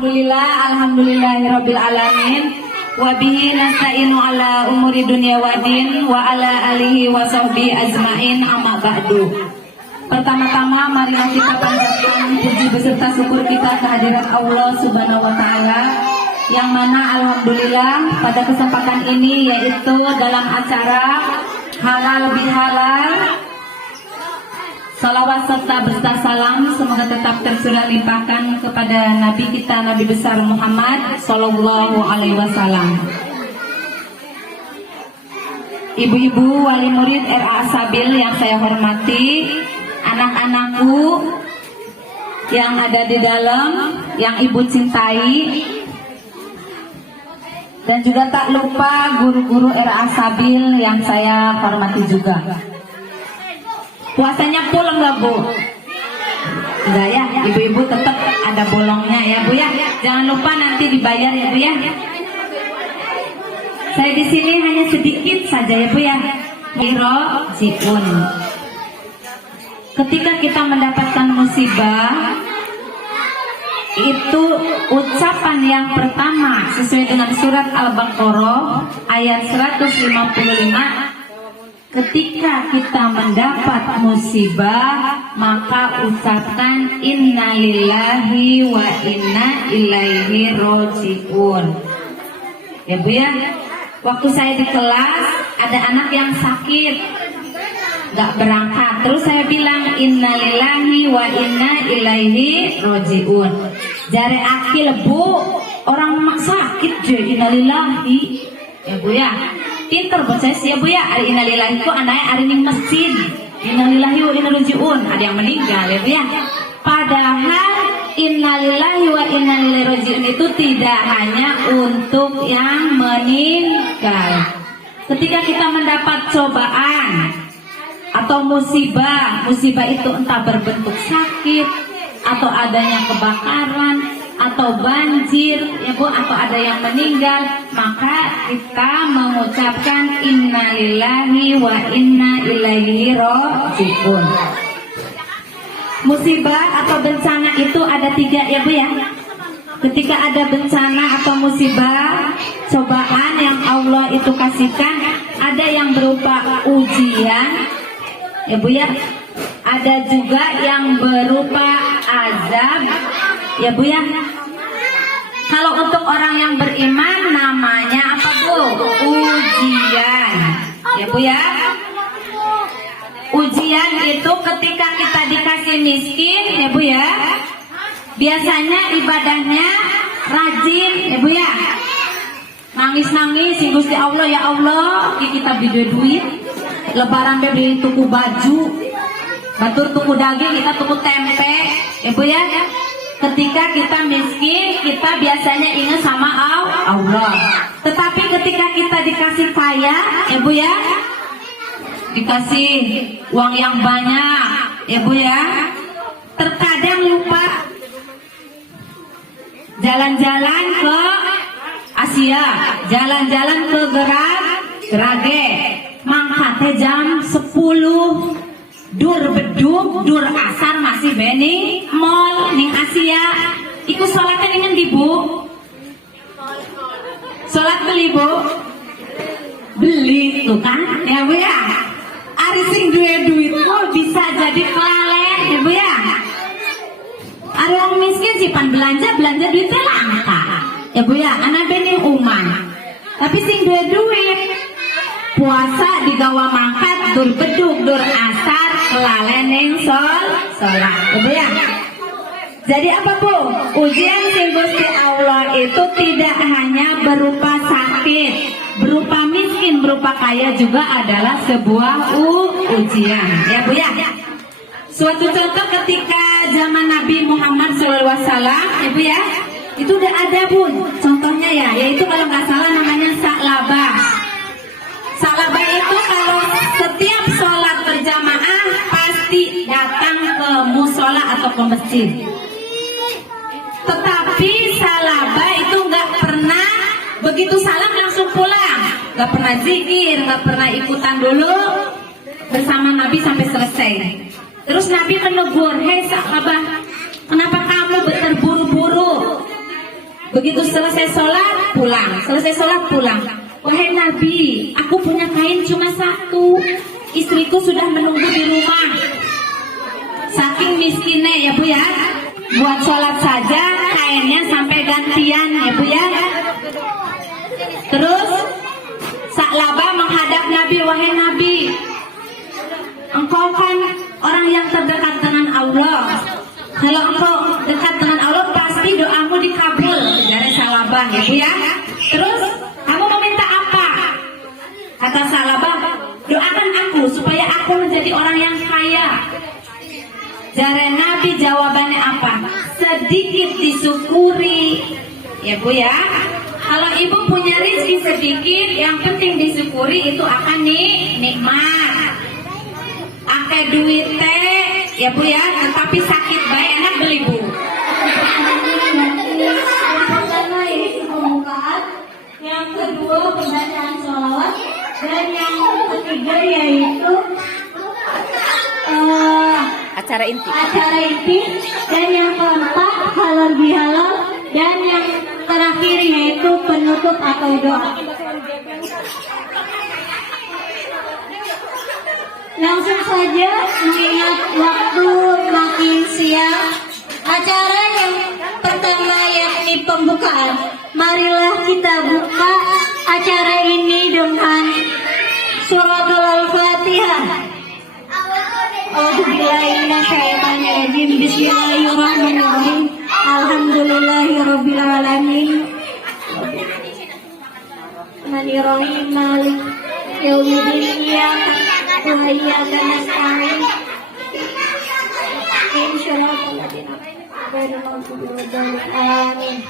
Alhamdulillahirabbil alamin. Wa bihi nasta'inu ala umuri dunya waddin wa ala alihi wa sahbihi ajmain, amma ba'du. Pertama-tama mari kita panjatkan puji beserta syukur kita kehadirat Allah Subhanahu wa taala, yang mana alhamdulillah pada kesempatan ini yaitu dalam acara halal bihalal, salawat serta berserta salam semoga tetap tercurah limpahkan kepada Nabi kita, Nabi besar Muhammad Sallallahu Alaihi Wasallam. Ibu-ibu wali murid RA Asabil yang saya hormati, anak-anakku yang ada di dalam, yang ibu cintai, dan juga tak lupa guru-guru RA Asabil yang saya hormati juga. Puasanya pulang nggak Bu? Enggak ya, ibu-ibu tetap ada bolongnya ya Bu ya. Jangan lupa nanti dibayar ya Bu ya. Saya di sini hanya sedikit saja ya Bu ya. Rojiun. Ketika kita mendapatkan musibah, itu ucapan yang pertama sesuai dengan surat Al-Baqarah ayat 155. Ketika kita mendapat musibah, maka ucapkan innalillahi wa inna ilaihi rojiun. Ya Bu ya. Waktu saya di kelas ada anak yang sakit, gak berangkat. Terus saya bilang innalillahi wa inna ilaihi rojiun. Jare akil Bu, orang mak sakit je innalillahi. Ya Bu ya. Pinter bocah sih ya Bu ya. Ari innalillahi itu anaknya ari ning masjid. Innalillahi wa inna rojiun. Ada yang meninggal ya Bu ya. Padahal innalillahi wa inna ilaihi rojiun itu tidak hanya untuk yang meninggal. Ketika kita mendapat cobaan atau musibah itu entah berbentuk sakit atau adanya kebakaran atau banjir ya Bu, atau ada yang meninggal, maka kita mengucapkan innalillahi wa inna ilaihi rojiun. Musibah atau bencana itu ada 3 ya Bu ya. Ketika ada bencana atau musibah, cobaan yang Allah itu kasihkan, ada yang berupa ujian ya Bu ya. Ada juga yang berupa azab ya Bu ya. Kalau untuk orang yang beriman namanya apa Bu? Ujian ya Bu ya. Ujian itu ketika kita dikasih miskin ya Bu ya. Biasanya ibadahnya rajin ya Bu ya. Nangis-nangis sing Gusti Allah, ya Allah kita beli duit, lebaran beli tuku baju, batur tuku daging, kita tuku tempe ya Bu ya. Ketika kita miskin, kita biasanya ingat sama Allah. Tetapi ketika kita dikasih kaya ya Bu ya, dikasih uang yang banyak ya Bu ya, terkadang lupa jalan-jalan ke Asia, jalan-jalan ke Gerage, mangkate jam 10 dur beduk, dur asar masih beni mall ning Asia. Iku sholatnya dengan di Bu. Sholat beli Bu. Beli tuh kan ya Bu ya. Ari sing duwe duit kok bisa jadi kelalen ya Bu ya. Ari wong miskin sih pan belanja duitnya langka ya Bu ya. Anak beni uman. Tapi sing duwe duit puasa digawa mangkat, dur beduk, dur asar, kelalen ning sholat ya Bu ya. Jadi apa Bu? Ujian sing Gusti Allah itu tidak hanya berupa sakit, berupa miskin, berupa kaya juga adalah sebuah ujian ya Bu ya. Suatu contoh ketika zaman Nabi Muhammad SAW ya Bu ya, itu udah ada Bu contohnya ya, yaitu kalau nggak salah namanya Sa'labah. Sa'labah itu kalau setiap sholat berjamaah pasti datang ke musola atau ke masjid. Tetapi Sa'labah itu nggak pernah begitu salam langsung pulang, nggak pernah zikir, nggak pernah ikutan dulu bersama Nabi sampai selesai. Terus Nabi menegur, hei Sa'labah, kenapa kamu terburu-buru? Begitu selesai sholat pulang, selesai sholat pulang. Wahai Nabi, aku punya kain cuma satu, istriku sudah menunggu di rumah. Saking miskinnya ya Bu ya, buat sholat saja kainnya sampai gantian ya Bu ya. Terus Sa'labah menghadap Nabi, wahai Nabi, engkau kan orang yang terdekat dengan Allah. Kalau engkau dekat dengan Allah pasti doamu dikabul, dari Sa'labah ya Bu ya. Terus kamu meminta apa? Kata Sa'labah, doakan aku supaya aku menjadi orang yang kaya. Jare Nabi jawabannya apa? Sedikit disyukuri ya Bu ya. Kalau ibu punya rezeki sedikit, yang penting disyukuri, itu akan nikmat. Ake duit teh ya Bu ya, tetapi sakit baik enak beli Bu. Yang kedua pembacaan sholawat, dan yang ketiga yaitu acara inti, dan yang keempat halal bihalal, dan yang terakhir yaitu penutup atau doa. Langsung saja mengingat waktu makin siang, acara yang pertama yakni pembukaan. Marilah kita buka acara ini dengan suratul Al-Fatihah. A'udzubillahiminasyaitonirrajim. Bismillahirrahmanirrahim. Alhamdulillahirabbil alamin. Rahmanirrahim. Malik yaumiddin. Iyyaka na'budu wa iyyaka nasta'in. Shiratal ladzina an'amta 'alaihim ghairil maghdubi 'alaihim. Amin.